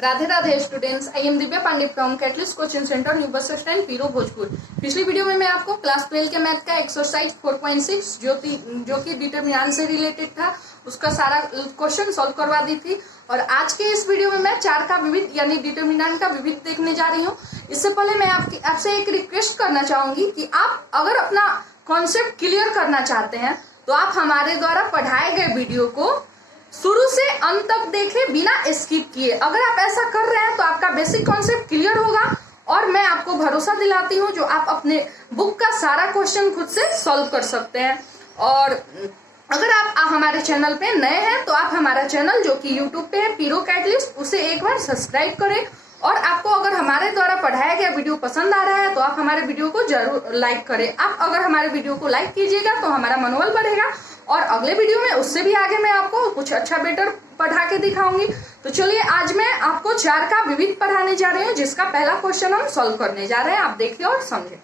Radhe Radhe students, I am Divya Pandey from Catalyst coaching centre new bus stand Piro Bhojpur. पिछली video में मैं आपको क्लास 12 के मैथ का एक्सरसाइज 4.6 जो कि डिटरमिनेंट से रिलेटेड था, उसका सारा क्वेश्चन सॉल्व करवा दी थी। और आज के इस वीडियो में मैं 4 का विविध यानी डिटरमिनेंट का विविध देखने जा रही हूँ। इससे पहले मैं आपसे एक रिक्वेस्ट करना चाहूंगी कि आप अगर अपना कॉन्सेप्ट क्लियर करना चाहते हैं तो आप हमारे द्वारा पढ़ाए गए वीडियो को शुरू से अंत तक देखें बिना स्किप किए। अगर आप ऐसा कर रहे हैं तो आपका बेसिक कॉन्सेप्ट क्लियर होगा और मैं आपको भरोसा दिलाती हूँ जो आप अपने बुक का सारा क्वेश्चन खुद से सॉल्व कर सकते हैं। और अगर आप हमारे चैनल पे नए हैं तो आप हमारा चैनल जो कि यूट्यूब पे है पीरो कैटलिस्ट, उसे एक बार सब्सक्राइब करें। और आपको अगर हमारे द्वारा पढ़ाया गया वीडियो पसंद आ रहा है तो आप हमारे वीडियो को जरूर लाइक करें। आप अगर हमारे वीडियो को लाइक कीजिएगा तो हमारा मनोबल बढ़ेगा और अगले वीडियो में उससे भी आगे मैं आपको कुछ अच्छा बेटर पढ़ा के दिखाऊंगी। तो चलिए आज मैं आपको 4 का विविध पढ़ाने जा रही हूँ, जिसका पहला क्वेश्चन हम सॉल्व करने जा रहे हैं। आप देखिए और समझे।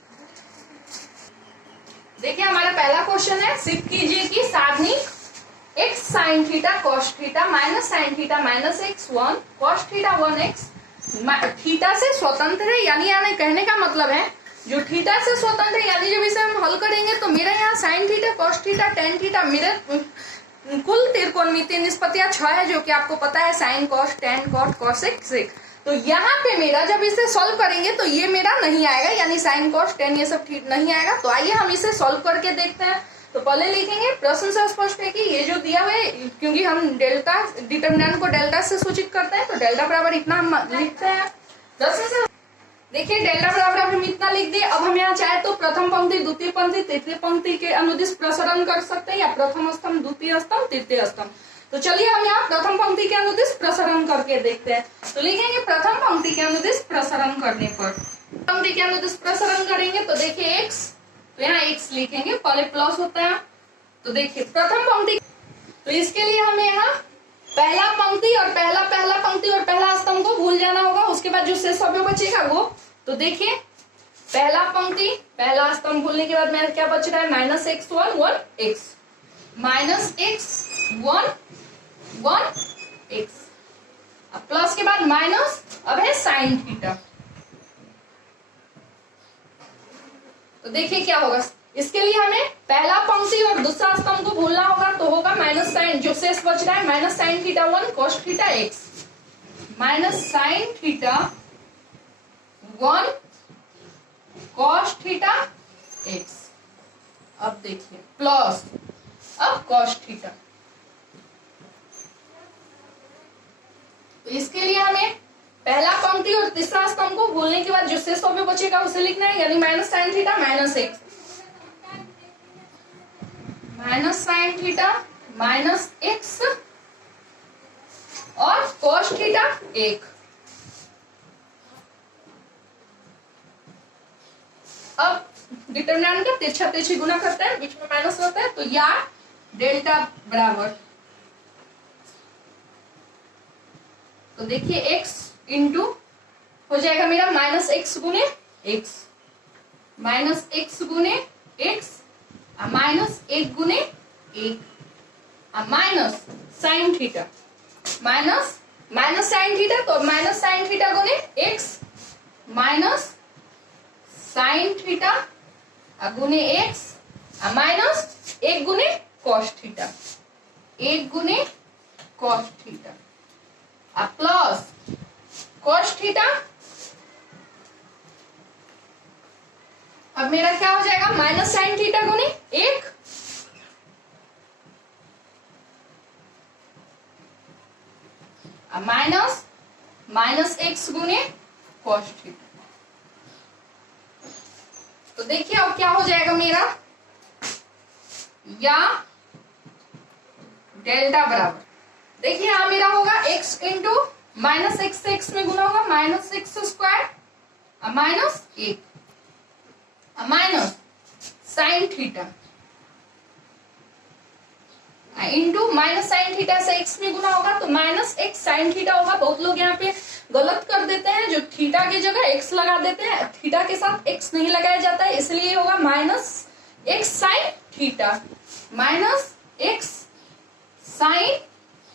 देखिए हमारा पहला क्वेश्चन है, सिद्ध कीजिए कि सारणी x sin theta cos theta minus sin theta minus x1 cos theta 1x theta से स्वतंत्र है। यानी कहने का मतलब है जो थीटा से स्वतंत्र है, यानी जब इसे हम हल करेंगे तो मेरा यहाँ sine theta cos theta tan theta मेरे कुल त्रिकोणमितीय निष्पत्तियां 6 है, जो कि आपको पता है sign cos tan cot cos x। तो यहाँ पे मेरा जब इसे सॉल्व करेंगे तो ये मेरा नहीं आएगा, यानी साइन cos tan ये सब ठीक नहीं आएगा। तो आइए हम इसे सॉल्व करके देखते हैं। तो पहले लिखेंगे, प्रश्न से स्पष्ट है कि ये जो दिया हुआ है, क्योंकि हम डेल्टा डिटरमिनेंट को डेल्टा से सूचित करते हैं तो डेल्टा बराबर इतना हम लिखते हैं। प्रश्न से देखिए डेल्टा बराबर हम इतना लिख दिए। अब हम यहाँ चाहे तो प्रथम पंक्ति, द्वितीय पंक्ति, तृतीय पंक्ति के अनुदिश प्रसरण कर सकते हैं, या प्रथम स्तंभ, द्वितीय स्तंभ, तृतीय स्तंभ। तो चलिए हम यहाँ प्रथम पंक्ति के अनुदिश प्रसरण करके देखते हैं। तो लिखेंगे प्रथम पंक्ति के अनुदिश प्रसरण करने पर, पंक्ति के अनुदिश प्रसरण करेंगे तो देखिए x, तो यहाँ x लिखेंगे, पहले प्लस होता है। तो देखिए प्रथम पंक्ति, तो इसके लिए हमें यहाँ पहला पंक्ति और पहला पंक्ति और पहला स्तंभ को भूल जाना होगा। उसके बाद जो शेष अवयव बचेगा वो, तो देखिए पहला पंक्ति पहला स्तंभ भूलने के बाद मेरा क्या बच रहा है, minus x1 1x minus x1 1x, अब प्लस के बाद माइनस, अब है साइन थीटा। तो देखिए क्या होगा, इसके लिए हमें पहला पंक्ति और दूसरा स्तंभ को भूलना होगा। तो होगा माइनस साइन, जो शेष बच रहा है minus sine theta 1 cos theta x minus sine theta 1 cos theta x। अब देखिए प्लस, अब cos थीटा। तो इसके लिए हमें पहला पंक्ति और तीसरा स्तंभ को भूलने के बाद जो शेष अवयव बचेगा उसे लिखना है, यानी minus sine theta minus x minus sine theta minus x और cos थीटा 1। अब डिटरमिनेंट का तिरछा तिरछी गुना करते हैं, बीच में माइनस होता है, तो या डेल्टा बराबर, तो देखिए x इंटू हो जाएगा मेरा माइनस x गुने x माइनस x गुने x माइनस 1 गुने 1 minus sine theta minus sine theta, तो माइनस साइन थीटा गुने x माइनस साइन थीटा गुने x माइनस 1 गुने cos थीटा 1 गुने cos theta plus cos theta. अब मेरा क्या हो जाएगा, माइनस साइन थीटा गुने 1 माइनस x गुने cos थीटा। तो देखिए अब क्या हो जाएगा मेरा, या डेल्टा बराबर, देखिए यहां मेरा होगा x इंटू माइनस एक्स से x में गुना होगा minus x square minus 1 minus sine theta into minus sine theta से x में गुना होगा तो माइनस x साइन थीटा होगा। बहुत लोग यहाँ पे गलत कर देते हैं, जो थीटा की जगह x लगा देते हैं, थीटा के साथ x नहीं लगाया जाता है, इसलिए होगा minus x sine theta minus x sine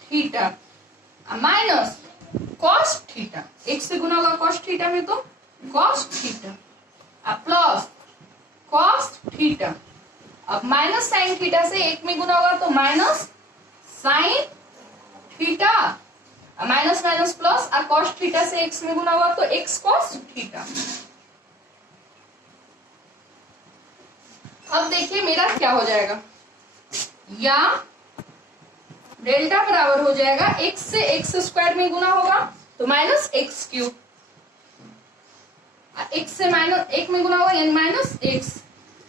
theta minus cos theta, एक से गुना होगा कॉस थीटा में तो कॉस थीटा, अब प्लस कॉस थीटा, अब माइनस साइन थीटा से एक में गुना होगा तो minus sine theta, minus minus plus, और कॉस थीटा से एक्स में गुना होगा तो एक्स कॉस थीटा। अब देखिए मेरा क्या हो जाएगा, या डेल्टा बराबर हो जाएगा एक्स से एक्स स्क्वायर में गुना होगा तो माइनस एक्स क्यूब, एक्स से माइनस एक में गुना होगा यानी माइनस एक्स,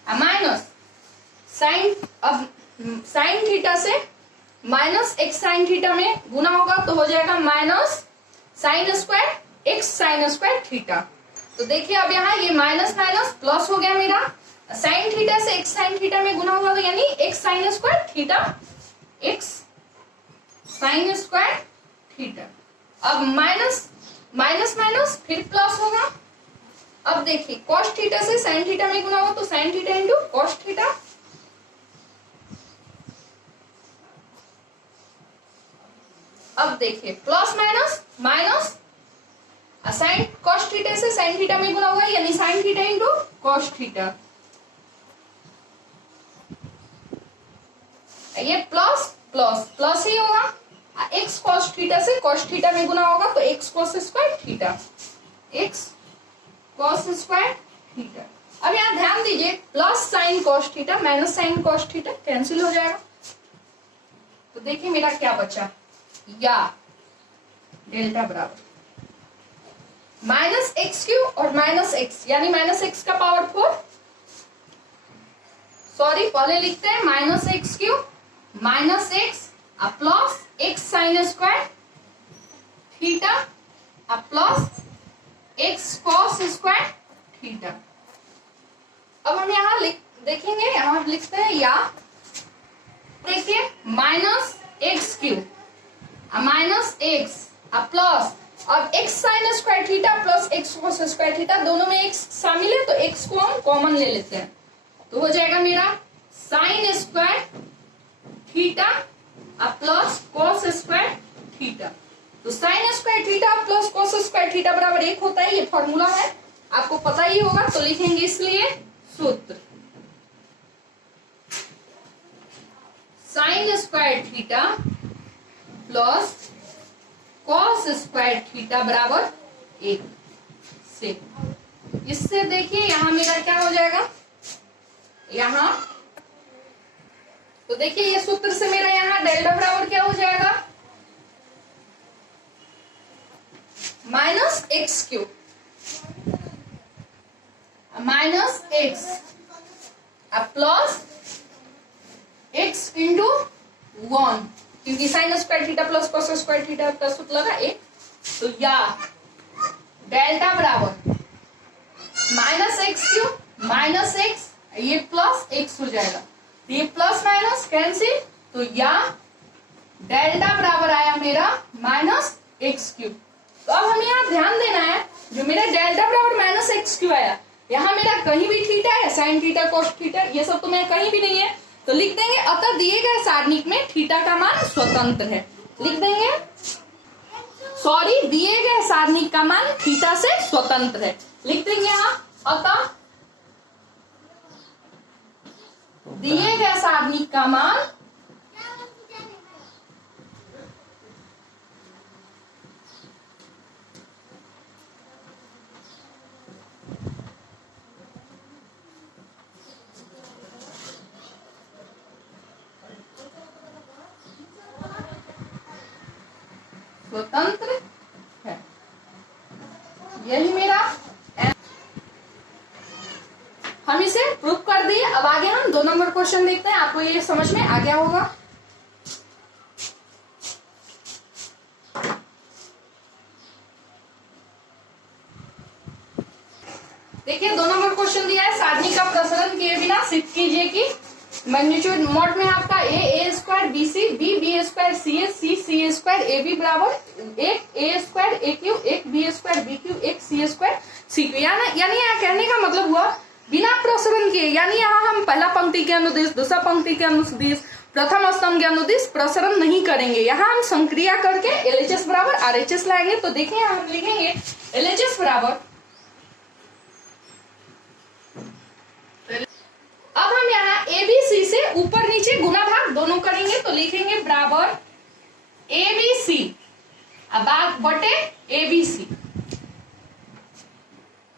माइनस साइन, अब साइन थीटा से माइनस एक्स साइन थीटा में गुना होगा तो हो जाएगा minus sine square x sine square theta. तो देखिए अब यहाँ ये माइनस माइनस प्लस हो गया मेरा, साइन थीटा से एक्स साइन थीटा में गुना होगा तो यानी x sine square theta x sine square theta. अब माइनस माइनस माइनस फिर प्लस होगा, अब देखिए कॉस थीटा से साइन थीटा में गुना होगा तो sine theta into cos theta, अब देखिए plus minus minus, sine cos theta से साइन थीटा में गुना होगा यानी sine theta into cos theta, ये प्लस प्लस प्लस ही होगा, एक्स कॉस थीटा से कॉस थीटा में गुना होगा तो x cos square theta, x cos square theta. अब यहाँ ध्यान दीजिए plus sine cos theta minus sine cos theta cancel हो जाएगा, तो देखिए मेरा क्या बचा, या डेल्टा बराबर माइनस एक्स क्यूब और माइनस एक्स यानी माइनस एक्स का पावर 4, सॉरी पहले लिखते हैं minus X cube minus X plus X sine square theta plus X cos square theta. अब हम यहाँ देखेंगे, यहाँ लिखते हैं या देखिए minus X cube minus X plus, अब X sine square theta plus X cos square theta, दोनों में एक्स शामिल है तो एक्स को हम कॉमन ले लेते हैं तो हो जाएगा मेरा sine square theta plus cos square theta. तो sine square theta plus cos square theta बराबर 1 होता है, ये फॉर्मूला है आपको पता ही होगा तो लिखेंगे इसलिए सूत्र sign square theta plus cos square theta बराबर 1 से, इससे देखिए यहां मेरा क्या हो जाएगा, यहां तो देखिए ये सूत्र से मेरा यहाँ डेल्टा बराबर क्या हो जाएगा, minus X cube minus X plus x into 1, क्योंकि sign square theta plus cos square theta का सूत्र लगा 1, तो या डेल्टा बराबर minus X cube minus x, ये प्लस एक्स हो जाएगा, ये प्लस माइनस कैंसिल, तो या डेल्टा बराबर आया मेरा माइनस एक्स क्यूब। तो अब हमें यहाँ ध्यान देना है, जो मेरा डेल्टा बराबर माइनस एक्स क्यूब आया, यहाँ मेरा कहीं भी थीटा है, साइन थीटा कॉस थीटा ये सब तो मेरा कहीं भी नहीं है, तो लिख देंगे अतः दिए गए सारणिक में थीटा का मान स्वतंत्र है, लिख देंगे सॉरी दिए गए सारणिक का मान थीटा से स्वतंत्र है, लिख देंगे यहाँ अतः दिए गए सारणिक का मान स्वतंत्र है, यही मेरा हम इसे प्रूव कर दिए। अब आगे हम 2 नंबर क्वेश्चन देखते हैं, आपको ये समझ में आ गया होगा। देखिए 2 नंबर क्वेश्चन दिया है, सारणी का प्रसरण किए बिना सिद्ध कीजिए कि मैग्नीट्यूड मोड में आपका A square B C B square C square A B बराबर 1 A square A Q 1 B square B Q 1 C square C Q, यानी यहाँ कहने का मतलब हुआ बिना प्रसरण किए, यानी यहाँ हम पहला पंक्ति के अनुदेश दूसरा पंक्ति के अनुदेश प्रथम स्तंभ के अनुदिश प्रसरण नहीं करेंगे। यहाँ हम संक्रिया करके LHS बराबर RHS लाएंगे। तो देखिए यहाँ हम लिखेंगे LHS बराबर, अब हम यहाँ ABC से ऊपर नीचे गुना भाग दोनों करेंगे। तो लिखेंगे बराबर ABC अब बटे ABC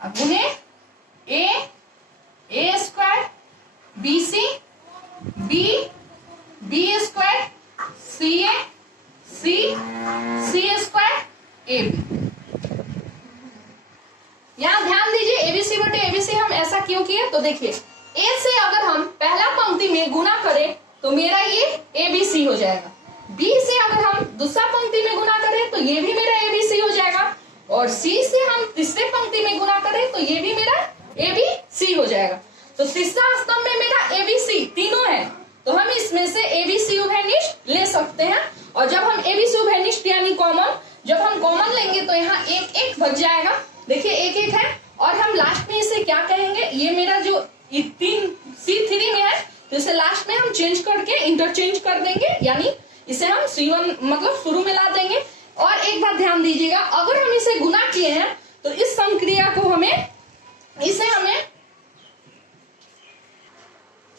गुने A square BC B square C square AB। यहाँ ध्यान दीजिए ABC बटे ABC हम ऐसा क्यों किए, तो देखिए A से अगर हम पहला पंक्ति में गुना करें तो मेरा ये ABC हो जाएगा, B से अगर हम दूसरा पंक्ति में गुना करें तो ये भी मेरा ABC हो जाएगा, और C से हम तीसरे पंक्ति में गुना करें तो ये भी मेरा ABC हो जाएगा। तो तीसरा स्तंभ में मेरा ABC तीनों है, तो हम इसमें से ABC उभयनिष्ठ ले सकते हैं। और जब हम ABC उभयनिष्ठ यानी कॉमन, जब हम कॉमन लेंगे तो यहाँ एक एक बच जाएगा, देखिए एक एक है, और हम लास्ट में इसे क्या कहेंगे, ये मेरा जो तीन C3 में है तो इसे लास्ट में हम चेंज करके इंटरचेंज कर देंगे, यानी इसे हम C1 मतलब शुरू में ला देंगे। और एक बात ध्यान दीजिएगा, अगर हम इसे गुना किए हैं तो इस संक्रिया को हमें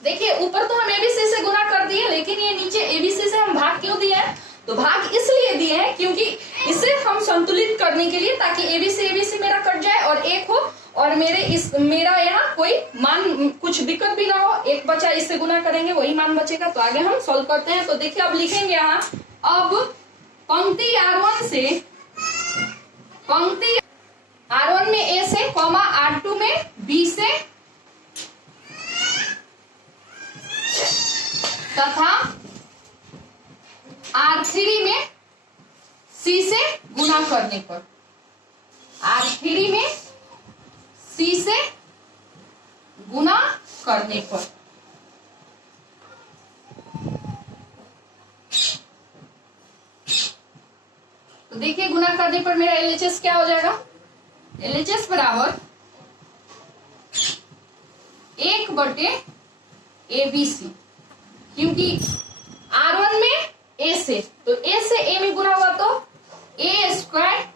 देखिए ऊपर तो हम ABC से गुना कर दिए, लेकिन ये नीचे ABC से हम भाग क्यों दिए हैं, तो भाग इसलिए दिए हैं क्योंकि इसे हम संतुलित करने के लिए, ताकि ABC मेरा कट जाए और एक हो, और मेरा यहाँ कोई मान कुछ दिक्कत भी ना हो, एक बचा इससे गुना करेंगे वही मान बचेगा। तो आगे हम सॉल्व करते हैं। तो देखिए अब लिखेंगे यहाँ, अब पंक्ति R1 में A से कॉमा R2 में B से तथा R3 में C से गुना करने पर, R3 में C से गुना करने पर तो देखिए गुना करने पर मेरा LHS क्या हो जाएगा, LHS बराबर 1 बटे ABC, क्योंकि R1 में A से, तो A से A में गुना हुआ तो A स्क्वायर,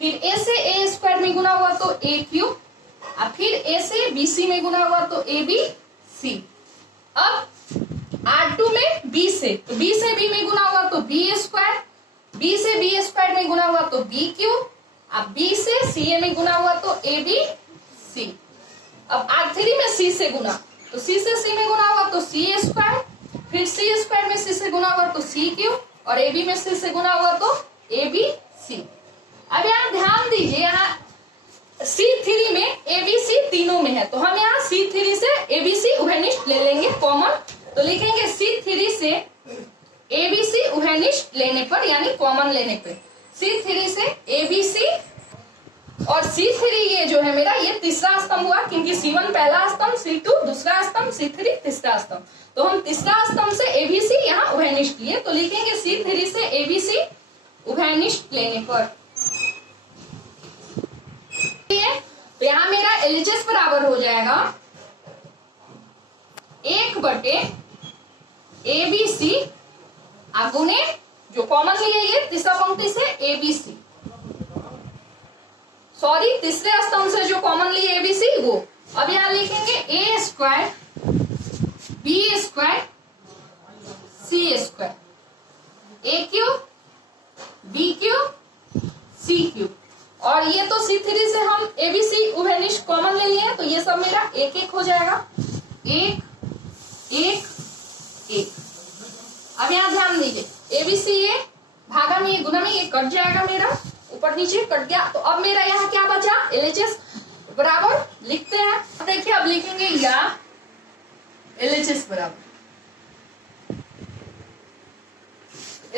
फिर A से A स्क्वायर में गुना हुआ तो A क्यूब, और फिर A से BC में गुना हुआ तो ABC। अब R2 में B से, तो B से B में गुना हुआ तो B स्क्वायर, B से B स्क्वायर में गुना हुआ तो B क्यूब, अब B से CA में गुना हुआ तो ABC। अब R3 में C से गुना, तो C से C में गुना हुआ तो C स्क्वायर, फिर C स्क्वायर में C से गुना हुआ तो C क्यूब, और AB में C से गुना हुआ तो ABC। अब यहाँ ध्यान दीजिए, यहाँ C3 में ABC तीनों में है, तो हम यहाँ C3 से ABC उभयनिष्ठ ले लेंगे कॉमन। तो लिखेंगे C3 से ABC उभयनिष्ठ लेने पर, यानी कॉमन लेने पर, C3 से ABC, और C3 ये जो है मेरा ये तीसरा स्तंभ हुआ, क्योंकि C1 पहला स्तंभ, C2 दूसरा स्तंभ, C3 तीसरा स्तंभ। तो हम तीसरा स्तंभ से ABC यहाँ उभयनिष्ठ लिए, तो लिखेंगे C3 से ABC उभयनिष्ठ लेने पर। तो यहाँ मेरा LHS बराबर हो जाएगा 1 बटे ABC गुने जो कॉमन लिए ये तीसरा पंक्ति से ABC, सॉरी तीसरे स्तंभ से जो कॉमन लिए ABC वो। अब यहाँ लिखेंगे A square B square C square, A cube B cube C cube, और ये तो C3 से हम ABC उभयनिष्ठ कॉमन ले लिए हैं, तो ये सब मेरा एक एक हो जाएगा, एक एक एक। अब यहाँ ध्यान दीजिए ABC ये भागा में, ये गुना में, ये कट जाएगा, मेरा ऊपर नीचे कट गया। तो अब मेरा यहाँ क्या बचा, LHS बराबर लिखते हैं। देखिए अब लिखेंगे या LHS बराबर,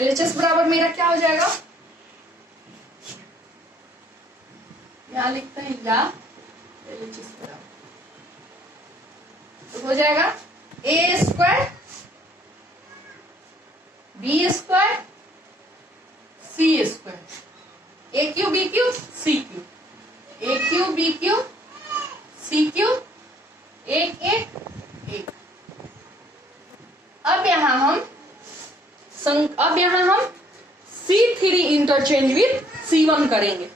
LHS बराबर मेरा क्या हो जाएगा, यहाँ लिखते हैं या LHS बराबर, तो हो जाएगा A square B square C square, A cube B cube C cube, A cube B cube C cube, एक एक एक। अब यहाँ हम अब यहाँ हम C3 इंटरचेंज विद C1 करेंगे।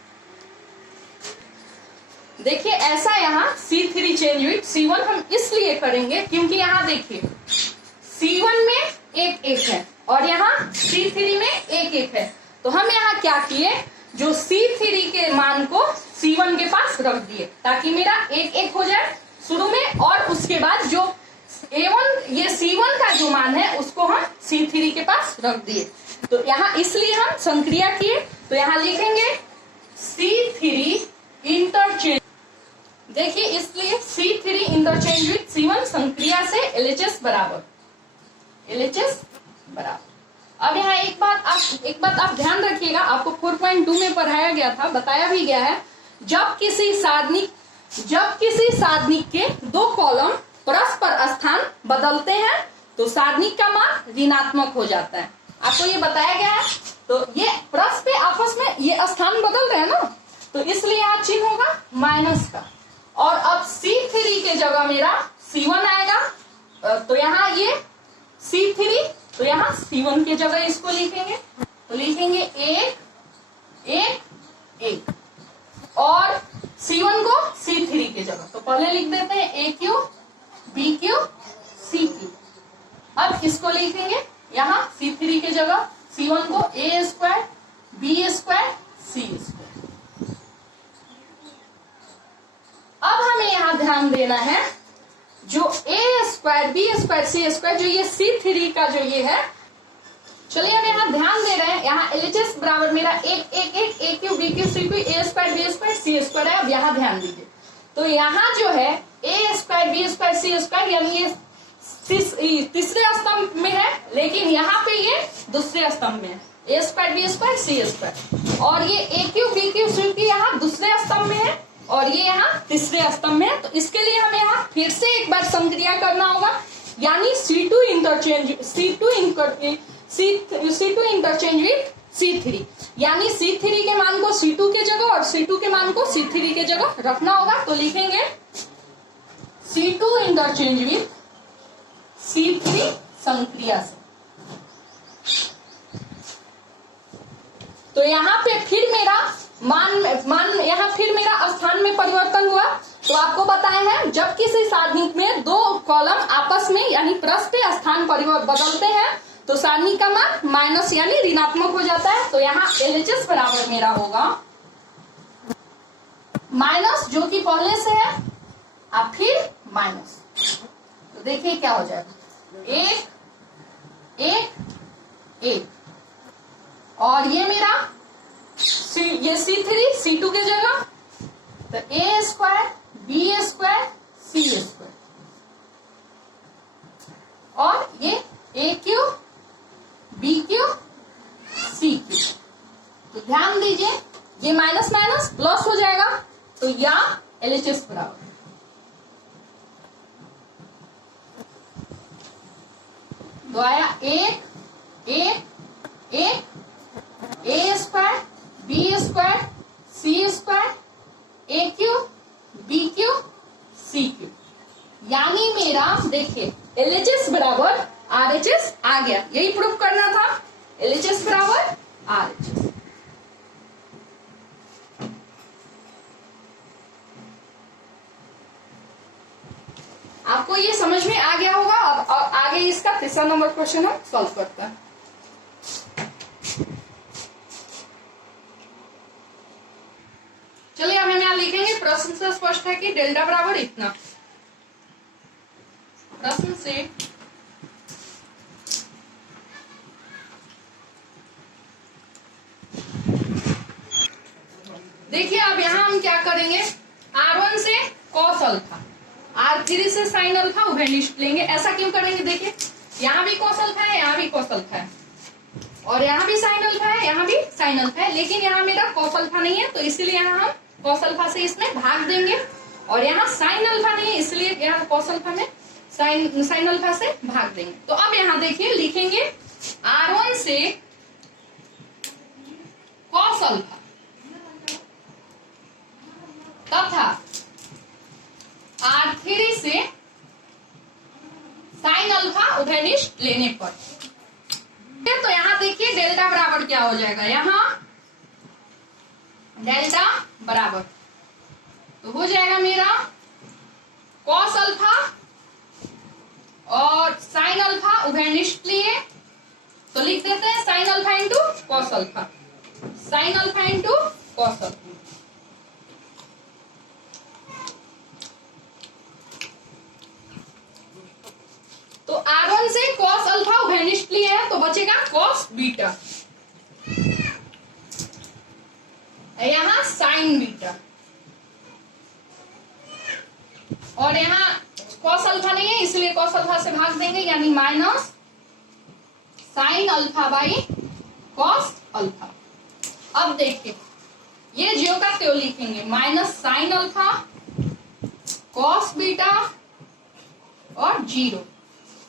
देखिए ऐसा यहाँ C3 चेंज विद C1 हम इसलिए करेंगे क्योंकि यहाँ देखिए C1 में एक एक है और यहाँ C3 में एक एक है, तो हम यहाँ क्या किए, जो C3 के मान को C1 के पास रख दिए ताकि मेरा एक एक हो जाए शुरू में, और उसके बाद जो A1 ये C1 का जो मान है उसको हम C3 के पास रख दिए। तो यहाँ इसलिए हम संक्रिया किए, तो यहाँ लिखेंगे C3 इंटरचेंज, देखिए इसलिए C3 इंटरचेंज विद C1 संक्रिया से LHS बराबर। अब यहाँ एक बात आप ध्यान रखिएगा, आपको 4.2 में पढ़ाया गया था, बताया भी गया है, जब किसी साधनिक के दो कॉलम परस्पर स्थान बदलते हैं तो साधनिक का मान ऋणात्मक हो जाता है। आपको ये बताया गया है। तो ये परस्पर आपस में ये स्थान बदल रहे हैं ना, तो इसलिए यहाँ चिन्ह होगा माइनस का। और अब C3 के जगह मेरा C1 आएगा, तो यहाँ ये C3, तो यहाँ C1 के जगह इसको लिखेंगे, तो लिखेंगे एक और C1 को C3 के जगह, तो पहले लिख देते हैं AQ BQ CQ। अब इसको लिखेंगे यहाँ C3 के जगह C1 को A² B² C²। अब हमें यहाँ ध्यान देना है, जो A² B² C² जो ये C3 का जो ये है, चलिए हम यहाँ ध्यान दे रहे हैं, यहाँ LHS बराबर मेरा एक AQ BQ CQ A² B² C² है। अब यहाँ ध्यान दीजिए, तो यहाँ जो है A² B² C² यानी ये तीसरे स्तंभ में है, लेकिन यहाँ पे ये दूसरे स्तंभ में है, A² B² C², और ये AQ BQ CQ यहाँ दूसरे स्तंभ में है और ये यहाँ तीसरे स्तंभ में है। तो इसके लिए हमें यहाँ फिर से एक बार संक्रिया करना होगा, यानी C2 इंटरचेंज विद C3, यानी C3 के मान को C2 के जगह और C2 के मान को C3 के जगह रखना होगा। तो लिखेंगे C2 इंटरचेंज विद C3 संक्रिया से। तो यहाँ पे फिर मेरा मान यहाँ फिर मेरा स्थान में परिवर्तन हुआ। तो आपको बताए हैं, जब किसी सारणिक में दो कॉलम आपस में यानी परस्पर स्थान बदलते हैं तो सारणी का मान माइनस यानी ऋणात्मक हो जाता है। तो यहाँ LHS बराबर मेरा होगा माइनस, जो कि पहले से है, अब फिर माइनस। तो देखिए क्या हो जाएगा, एक और ये मेरा ये C3 C2 के जगह, तो A² B² C² और ये AQ BQ CQ। तो ध्यान दीजिए ये माइनस माइनस प्लस हो जाएगा, तो यहाँ LHS बराबर तो आया एक A² B² C² AQ BQ CQ, यानी मेरा देखिए LHS बराबर RHS आ गया। यही प्रूफ करना था, LHS बराबर RHS। आपको ये समझ में आ गया होगा। अब आगे इसका तीसरा नंबर क्वेश्चन हम सॉल्व करते हैं। चलिए हम यहाँ लिखेंगे, प्रश्न से स्पष्ट है कि डेल्टा बराबर इतना। प्रश्न से देखिए, अब यहाँ हम क्या करेंगे, R1 से cos अल्फा, R3 से साइन अल्फा उभयनिष्ठ लेंगे। ऐसा क्यों करेंगे, देखिए यहाँ भी cos अल्फा है, यहाँ भी cos अल्फा है, और यहाँ भी साइन अल्फा है, यहाँ भी साइन अल्फा है, लेकिन यहाँ मेरा cos अल्फा नहीं है, तो इसलिए यहाँ हम cos अल्फा से इसमें भाग देंगे। और यहाँ साइन अल्फा नहीं है, इसलिए यहाँ cos अल्फा में साइन अल्फा से भाग देंगे। तो अब यहाँ देखिए लिखेंगे R1 से cos अल्फा तथा R3 से साइन अल्फा उभयनिष्ठ लेने पर, तो यहाँ क्या हो जाएगा, यहाँ डेल्टा बराबर, तो हो जाएगा मेरा कॉस अल्फा और साइन अल्फा उभयनिष्ठ लिए, तो लिख देते हैं sign alpha into cos alpha, sign alpha into cos alpha. तो R1 से कॉस अल्फा उभयनिष्ठ लिए है तो बचेगा कॉस बीटा, यहाँ साइन बीटा, और यहाँ कॉस अल्फा नहीं है इसलिए कॉस अल्फा से भाग देंगे, यानी minus sine alpha by cos alpha. अब देखिए ये ज्यो का त्यों लिखेंगे, minus sine alpha cos beta और 0।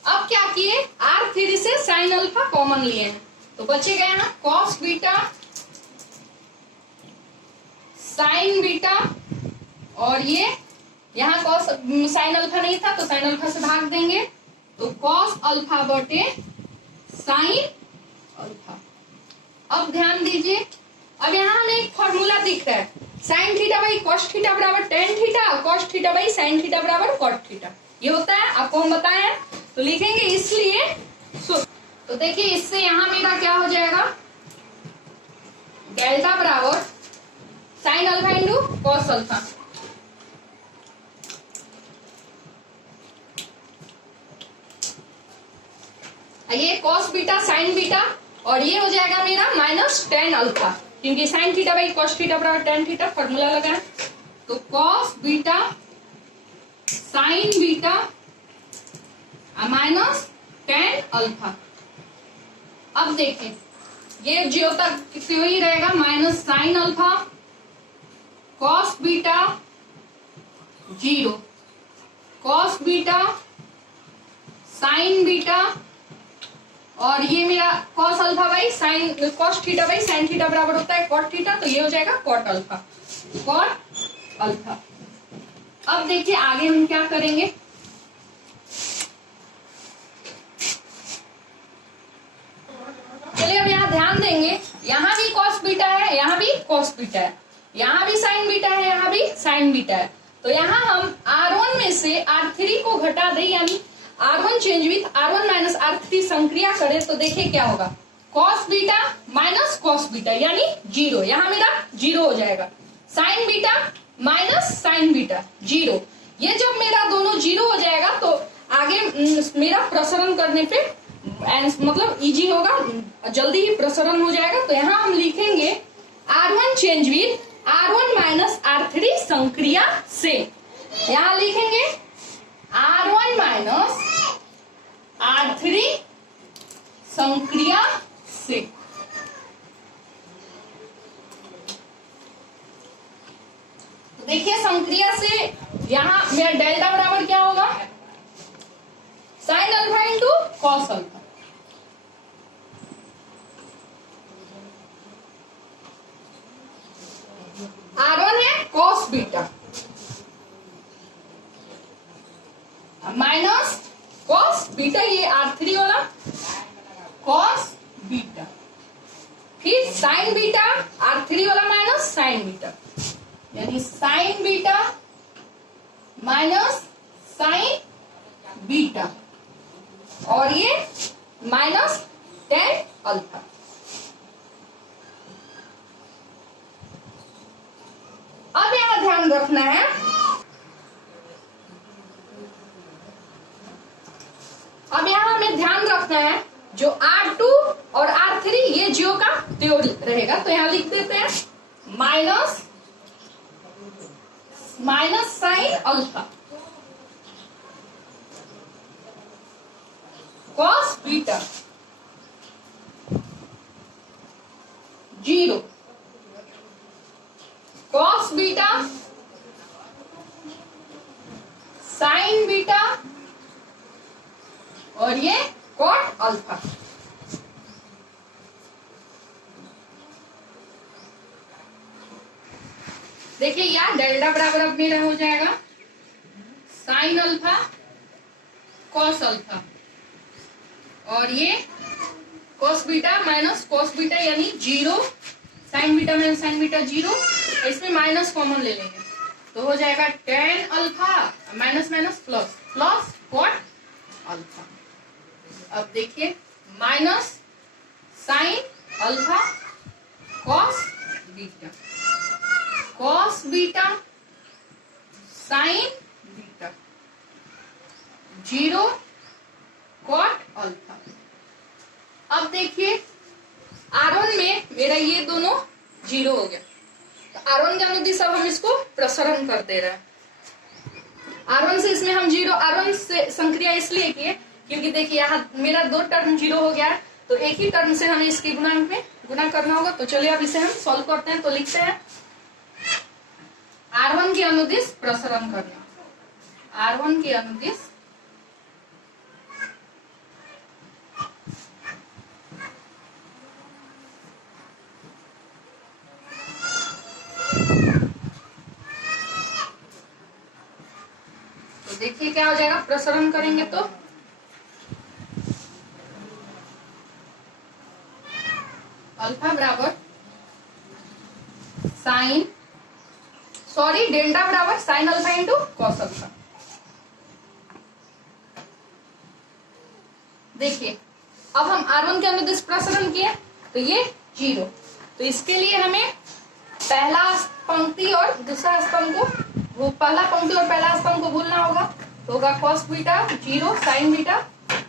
अब क्या किए, R3 से साइन अल्फा कॉमन लिए हैं तो बचेगा यहाँ कॉस बीटा साइन बीटा, और ये यहाँ कॉस साइन अल्फा नहीं था तो साइन अल्फा से भाग देंगे, तो कॉस अल्फा बटे साइन अल्फा। अब ध्यान दीजिए, अब यहाँ हमें एक फॉर्मूला दिख रहा है, sine theta by cos theta बराबर tan theta, cos theta by sine theta बराबर कॉट थीटा, ये होता है, आपको हम बताए हैं, तो लिखेंगे इसलिए। तो देखिए इससे यहाँ मेरा क्या हो जाएगा, डेल्टा बराबर sine alpha into cos alpha, ये कॉस बीटा साइन बीटा, और ये हो जाएगा मेरा माइनस टेन अल्फा, क्योंकि sign theta by cos theta बराबर टेन थीटा फॉर्मूला लगा है, तो cos beta sine beta minus tan alpha. अब देखें ये ज्यो तक क्यों ही रहेगा, minus sine alpha cos beta 0 cos beta sine beta, और ये मेरा cos alpha by sine cos theta by sine theta बराबर होता है कॉट थीटा, तो ये हो जाएगा कॉट अल्फा, कॉट अल्फा। अब देखिए आगे हम क्या करेंगे, चलिए अब यहाँ ध्यान देंगे, यहाँ भी कॉस बीटा है, यहाँ भी कॉस बीटा है, यहाँ भी साइन बीटा है, यहाँ भी साइन बीटा है, तो यहाँ हम R1 में से R3 को घटा दें, यानी R1 change with R1 minus R3 संक्रिया करें, तो देखिए क्या होगा, cos beta minus cos beta यानी 0, यहाँ मेरा 0 हो जाएगा, sign beta minus sine beta 0, ये जब मेरा दोनों 0 हो जाएगा तो आगे मेरा प्रसरण करने पे मतलब इजी होगा, जल्दी ही प्रसरण हो जाएगा। तो यहाँ हम लिखेंगे R1 change with R1 minus R3 संक्रिया से, यहाँ लिखेंगे R1 माइनस R3 संक्रिया से। देखिए संक्रिया से यहाँ मेरा डेल्टा बराबर क्या होगा, sign alpha into cos alpha, R1 है cos beta minus cos beta, ये R3 वाला कॉस बीटा, फिर साइन बीटा R3 वाला माइनस साइन बीटा, यानी sign beta minus sine beta, और ये माइनस टेन अल्फा। अब यहाँ ध्यान रखना है, अब यहाँ हमें ध्यान रखना है जो R2 और R3 ये ज्यो का त्यों रहेगा, तो यहाँ लिख देते हैं minus minus sine alpha cos beta 0 cos beta sine beta, और ये कॉट अल्फा। देखिए यार डेल्टा बराबर अब मेरा हो जाएगा साइन अल्फा कॉस अल्फा, और ये cos beta minus cos beta यानी 0, sine beta minus sine beta 0, इसमें माइनस कॉमन ले लेंगे तो हो जाएगा tan alpha minus minus plus plus cot alpha. अब देखिए minus sine alpha cos beta, cos beta sine beta 0 cot alpha. अब देखिए R1 में मेरा ये दोनों 0 हो गया, तो R1 के अनुदिश अब हम इसको प्रसरण कर दे रहे हैं। R1 से इसमें हम 0, R1 से संक्रिया इसलिए किए क्योंकि देखिए यहाँ मेरा 2 टर्म 0 हो गया है, तो एक ही टर्म से हमें इसके गुणांक में गुना करना होगा। तो चलिए अब इसे हम सॉल्व करते हैं। तो लिखते हैं R1 के अनुदिश प्रसरण करना, R1 के अनुदिश तो देखिए क्या हो जाएगा, प्रसरण करेंगे तो अल्फा बराबर साइन डेल्टा बराबर sine alpha into cos alpha. देखिए अब हम R1 के अनुदिश प्रसरण किए तो ये 0, तो इसके लिए हमें पहला पंक्ति और दूसरा स्तंभ को, वो पहला पंक्ति और पहला स्तंभ को भूलना होगा। तो होगा cos beta 0 sine beta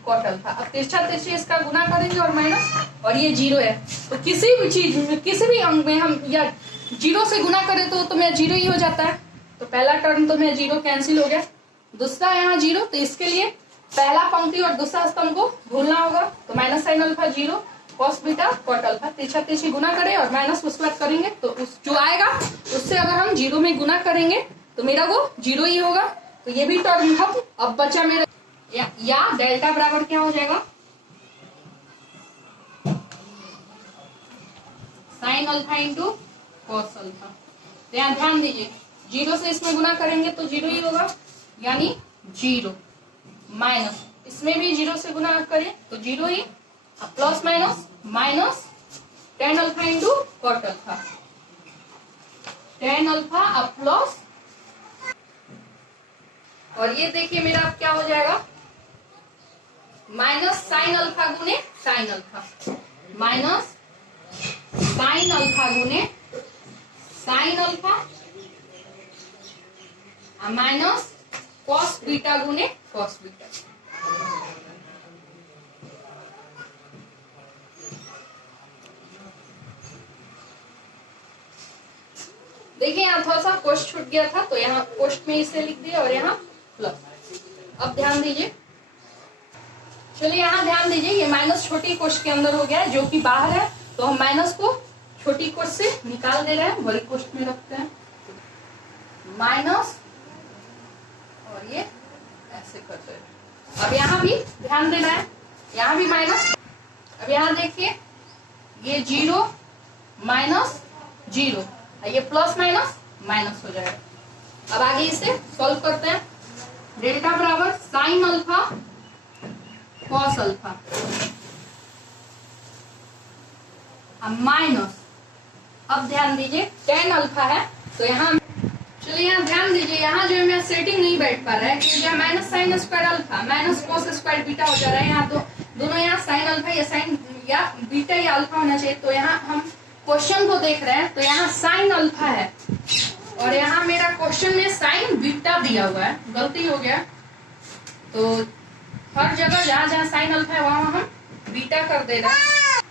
cot alpha. अब तिरछा तिरछी इसका गुना करेंगे और माइनस, और ये 0 है तो किसी भी चीज में किसी भी अंक में हम या 0 से गुना करें तो मेरा 0 ही हो जाता है। तो पहला टर्म तो मेरा 0 कैंसिल हो गया, दूसरा यहाँ 0, तो इसके लिए पहला पंक्ति और दूसरा स्तंभ को भूलना होगा। तो minus sine alpha 0 cos beta cot alpha, तिरछा तिरछी गुना करें और माइनस उसके बाद करेंगे तो उस जो आएगा उससे अगर हम 0 में गुना करेंगे तो मेरा वो 0 ही होगा। तो ये भी टर्म खत्म। अब बचा मेरा या डेल्टा बराबर क्या हो जाएगा, sign alpha into cos alpha. तो यहाँ ध्यान दीजिए 0 से इसमें गुना करेंगे तो 0 ही होगा, यानी 0 माइनस इसमें भी 0 से गुना करें तो 0 ही, अब plus minus minus tan alpha into cot alpha, tan alpha अब प्लस, और ये देखिए मेरा अब क्या हो जाएगा माइनस साइन अल्फा गुने sine alpha, minus sine alpha गुने sine alpha minus cos beta गुने कॉस बीटा। देखिए यहाँ थोड़ा सा कोष्ठ छूट गया था तो यहाँ कोष्ठ में इसे लिख दिया और यहाँ प्लस। अब ध्यान दीजिए, चलिए यहाँ ध्यान दीजिए ये माइनस छोटी कोष्ठ के अंदर हो गया है जो कि बाहर है, तो हम माइनस को छोटी कोष्ठ से निकाल दे रहे हैं, बड़ी कोष्ठ में रखते हैं माइनस, और ये ऐसे करते हैं। अब यहाँ भी ध्यान देना है, यहाँ भी माइनस। अब यहाँ देखिए ये 0 माइनस 0, ये प्लस माइनस माइनस हो जाएगा। अब आगे इसे सॉल्व करते हैं। डेल्टा बराबर sine alpha cos alpha minus, अब ध्यान दीजिए tan अल्फा है तो यहाँ, चलिए यहाँ ध्यान दीजिए यहाँ जो है मेरा सेटिंग नहीं बैठ पा रहा है क्योंकि minus sine square alpha minus cos square beta हो जा रहा है। यहाँ तो दोनों यहाँ साइन अल्फा या साइन या बीटा या अल्फा होना चाहिए। तो यहाँ हम क्वेश्चन को देख रहे हैं तो यहाँ साइन अल्फा है और यहाँ मेरा क्वेश्चन में साइन बीटा दिया हुआ है, गलती हो गया। तो हर जगह जहाँ जहाँ साइन अल्फा है वहां हम बीटा कर दे रहे हैं।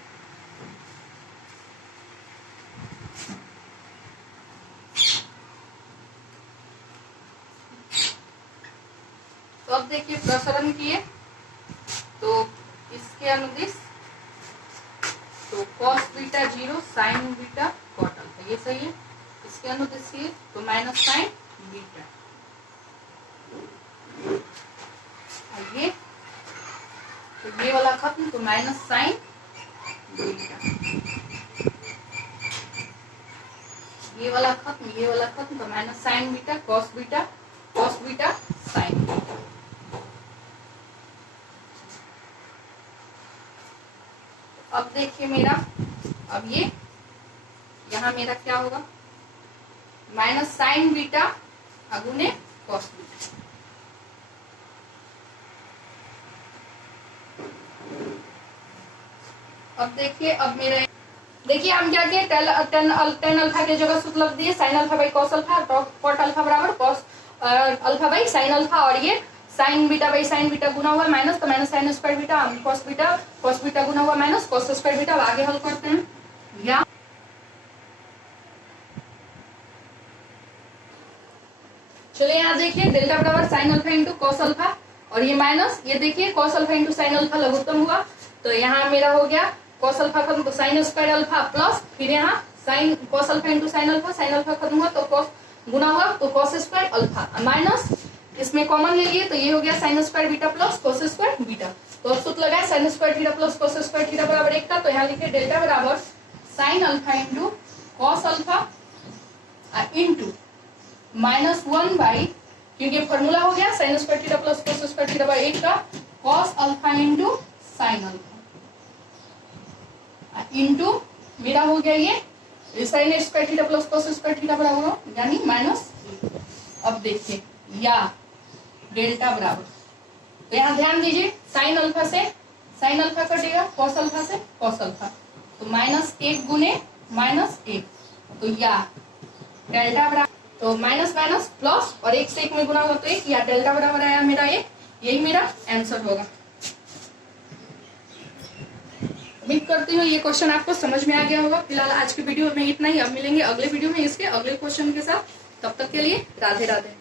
तो अब देखिए प्रसरण किए तो इसके अनुदिश तो cos beta 0 sine beta cot alpha, ये सही है। इसके अनुदिश किए तो माइनस साइन बीटा, ये तो ये वाला खत्म तो माइनस साइन बीटा, ये वाला खत्म तो minus sine beta cos beta sine beta. देखिए मेरा, अब ये यहाँ मेरा क्या होगा, माइनस साइन बीटा अगुने कॉस बीटा। अब देखिए, अब मेरा देखिए हम क्या किए, टेन अल्फा की जगह सूत्र लग दिए, sine alpha by cos alpha, cot alpha बराबर cos alpha by sine alpha, और ये sine beta by sine beta गुना हुआ माइनस, तो minus sine square beta, cos beta गुना हुआ माइनस कॉस स्क्वायर बीटा। आगे हल करते हैं। या चलिए यहाँ देखिए, डेल्टा बराबर sine alpha into cos alpha, और ये माइनस, ये देखिए cos alpha into sine alpha लघुत्तम हुआ, तो यहाँ मेरा हो गया कॉस अल्फा खत्म तो साइन स्क्वायर अल्फा प्लस, फिर यहाँ sine cos alpha into sine alpha खत्म हुआ तो कॉस गुना हुआ तो कॉस स्क्वायर अल्फा माइनस, इसमें कॉमन ले लिए तो ये हो गया sign square beta plus cos square beta. तो अब सूत्र लगाए sign square theta plus cos square theta बराबर 1 का, तो यहाँ लिखे डेल्टा बराबर sine alpha into cos alpha into -1 by, क्योंकि फॉर्मूला हो गया sign square theta plus cos square theta by 1 का, cos alpha into sine alpha into मेरा हो गया ये sign square theta plus cos square theta बराबर यानी माइनस। अब देखिए या डेल्टा बराबर, तो यहाँ ध्यान दीजिए साइन अल्फा से साइन अल्फा कटेगा, कॉस अल्फा से कॉस अल्फा, तो -1 गुने -1, तो या डेल्टा बराबर, तो माइनस माइनस प्लस और 1 से 1 में गुना होगा तो 1, या डेल्टा बराबर आया मेरा ये, यही मेरा आंसर होगा। उम्मीद करती हूँ ये क्वेश्चन आपको समझ में आ गया होगा। फिलहाल आज के वीडियो में इतना ही, अब मिलेंगे अगले वीडियो में इसके अगले क्वेश्चन के साथ। तब तक के लिए राधे राधे।